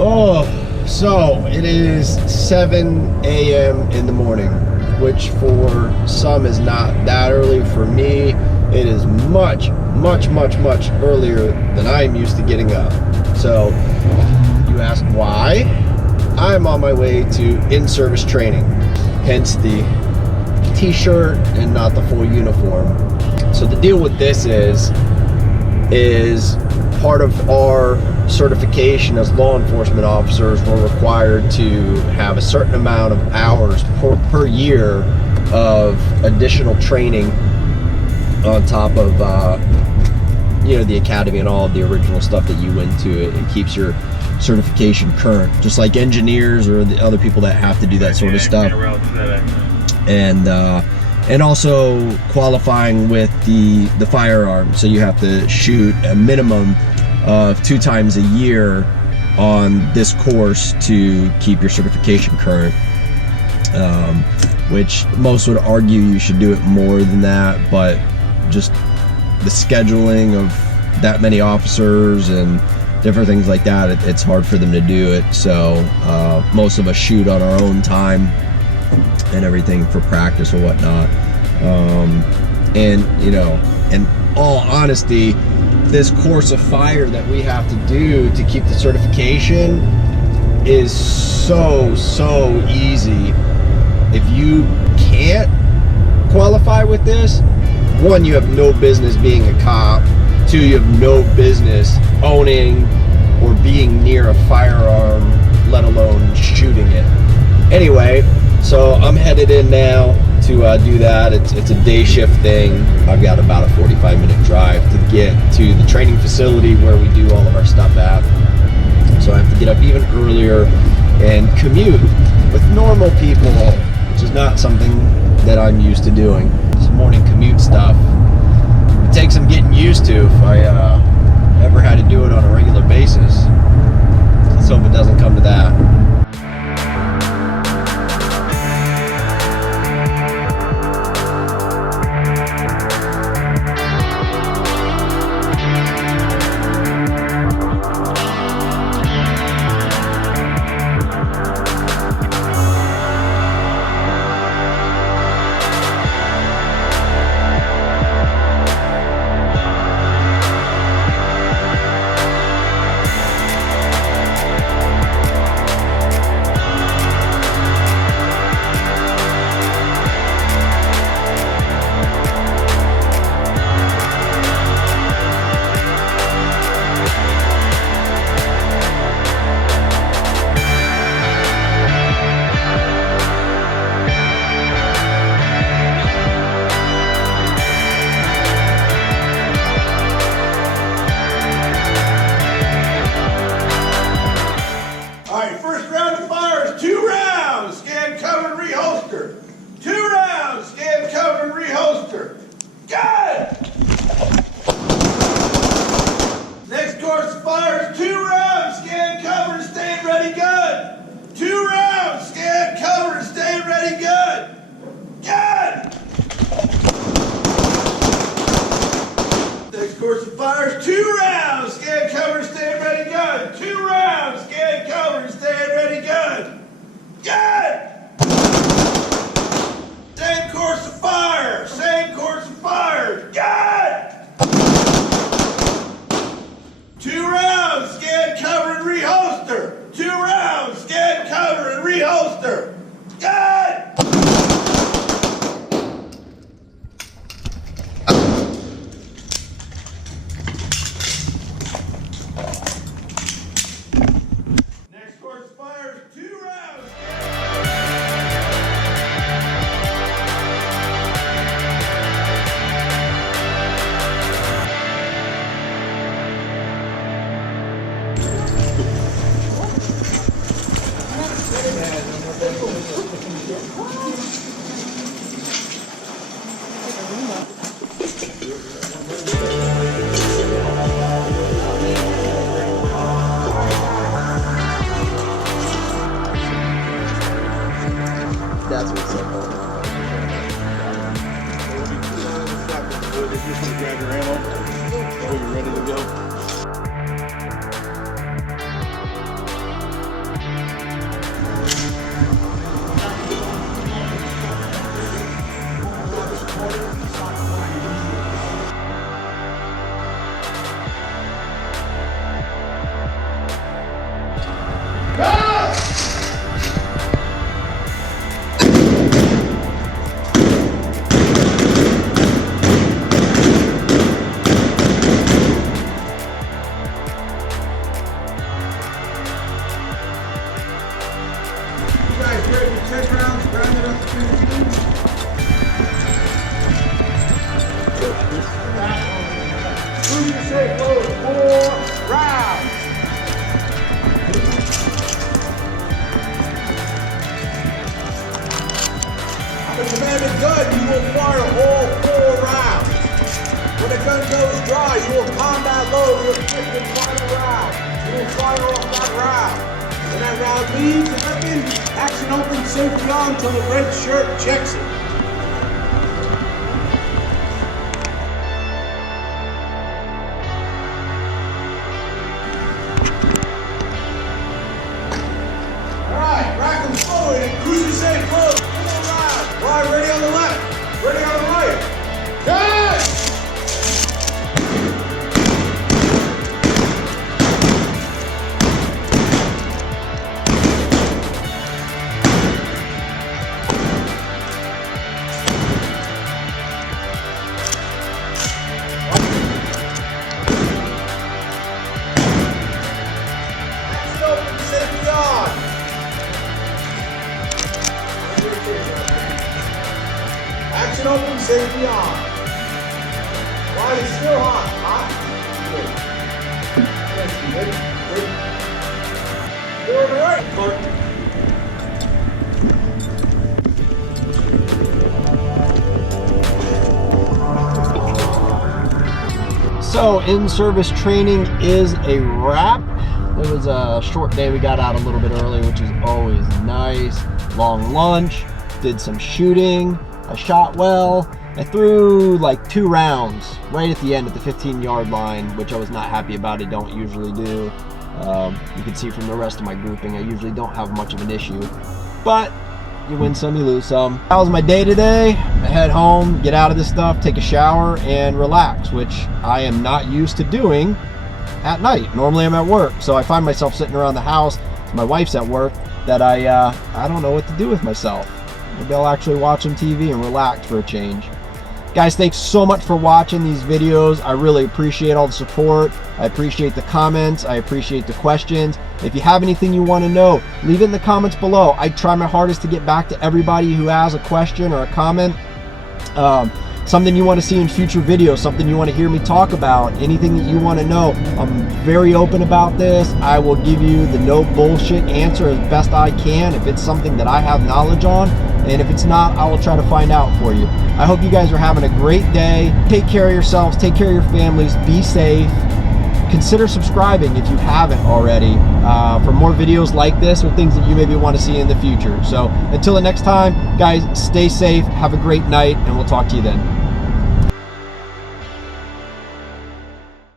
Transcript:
Oh, so it is 7 a.m. in the morning, which for some is not that early. For me, it is much earlier than I'm used to getting up. So you ask why? I'm on my way to in-service training, hence the t-shirt and not the full uniform. So the deal with this is part of our certification as law enforcement officers, we're required to have a certain amount of hours per year of additional training on top of the academy and all of the original stuff that you went to. It keeps your certification current, just like engineers or the other people that have to do that sort of stuff. And also qualifying with the firearms, so you have to shoot a minimum of 2 times a year on this course to keep your certification current, which most would argue you should do it more than that, but just the scheduling of that many officers and different things like that, it's hard for them to do it. So most of us shoot on our own time and everything for practice or whatnot. And in all honesty, this course of fire that we have to do to keep the certification is so easy. If you can't qualify with this, 1, you have no business being a cop. 2, you have no business owning or being near a firearm, let alone shooting it. Anyway, so I'm headed in now to do that. It's a day shift thing. I've got about a 45-minute drive to get to the training facility where we do all of our stuff at. So I have to get up even earlier and commute with normal people, which is not something that I'm used to doing. This morning commute stuff, it takes some getting used to if I ever had to do it on a regular basis. Let's hope it doesn't come to that. Course of fires, 2 rounds, stand cover, stand ready, gun. 2 rounds, stand cover, stand ready, gun. Gun! Same course of fire, same course of fire, gun! 2 rounds, stand cover and reholster. 2 rounds, stand cover and reholster. Gun! That's what's up. Just to grab your ammo, so you're ready to go. Guys ready for 10 rounds, rounded up to 15. Cruiser safe load, 4 rounds. On the commanded gun, you will fire all 4 rounds. When the gun goes dry, you will combat load your 5th and final round. You will fire off that round. When that round leaves the weapon, action open, safety on until the red shirt checks it. Alright, rack them forward and cruiser safe load. 4 rounds. Right, ready on the left, ready on the right. Guys! Action open, safety on. While it's still hot, Good. Yes, good. Forward to right, Clark. So in-service training is a wrap. It was a short day. We got out a little bit early, which is always nice. Long lunch, did some shooting. I shot well. I threw like 2 rounds right at the end at the 15-yard line, which I was not happy about. I don't usually do. You can see from the rest of my grouping, I usually don't have much of an issue. But you win some, you lose some. That was my day today. I head home, get out of this stuff, take a shower, and relax, which I am not used to doing at night. Normally I'm at work, so I find myself sitting around the house. My wife's at work, that I don't know what to do with myself. Maybe I'll actually watch some TV and relax for a change. Guys, thanks so much for watching these videos. I really appreciate all the support. I appreciate the comments. I appreciate the questions. If you have anything you want to know, leave it in the comments below. I try my hardest to get back to everybody who has a question or a comment. Something you want to see in future videos, something you want to hear me talk about, anything that you want to know. I'm very open about this. I will give you the no bullshit answer as best I can if it's something that I have knowledge on, and if it's not, I will try to find out for you. I hope you guys are having a great day. Take care of yourselves, take care of your families, be safe. Consider subscribing if you haven't already for more videos like this or things that you maybe want to see in the future. So until the next time, guys, stay safe, have a great night, and we'll talk to you then.